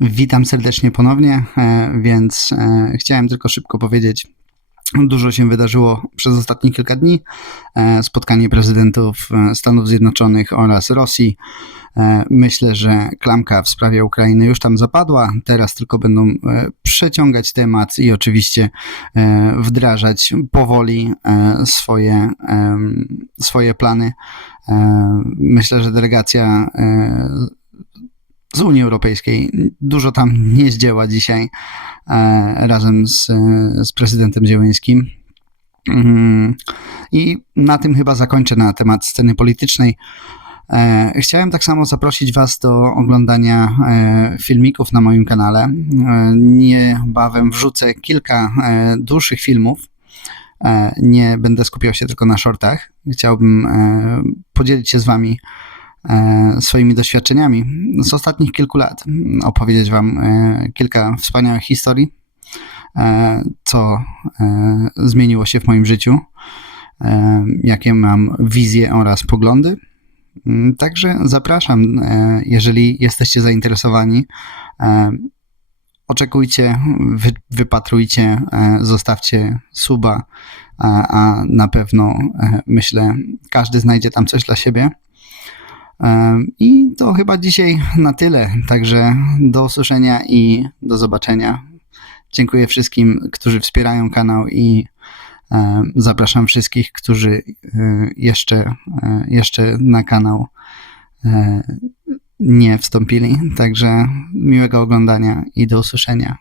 Witam serdecznie ponownie, e, więc e, chciałem tylko szybko powiedzieć, Dużo się wydarzyło przez ostatnie kilka dni. E, Spotkanie prezydentów Stanów Zjednoczonych oraz Rosji. Myślę, że klamka w sprawie Ukrainy już tam zapadła. Teraz tylko będą przeciągać temat i oczywiście wdrażać powoli swoje, swoje plany. Myślę, że delegacja z Unii Europejskiej dużo tam nie zdziała dzisiaj e, razem z, z prezydentem Ziełęskim. Mm, I na tym chyba zakończę na temat sceny politycznej. E, Chciałem tak samo zaprosić Was do oglądania e, filmików na moim kanale. Niebawem wrzucę kilka dłuższych filmów. Nie będę skupiał się tylko na shortach. Chciałbym podzielić się z Wami swoimi doświadczeniami z ostatnich kilku lat. Opowiedzieć Wam e, kilka wspaniałych historii, e, co e, zmieniło się w moim życiu, e, jakie mam wizje oraz poglądy. Także zapraszam, e, jeżeli jesteście zainteresowani. e, Oczekujcie, wy, wypatrujcie, e, zostawcie suba, a, na pewno e, myślę, każdy znajdzie tam coś dla siebie. I to chyba dzisiaj na tyle. Także do usłyszenia i do zobaczenia. Dziękuję wszystkim, którzy wspierają kanał i zapraszam wszystkich, którzy e, jeszcze, e, jeszcze na kanał e, nie wstąpili. Także miłego oglądania i do usłyszenia.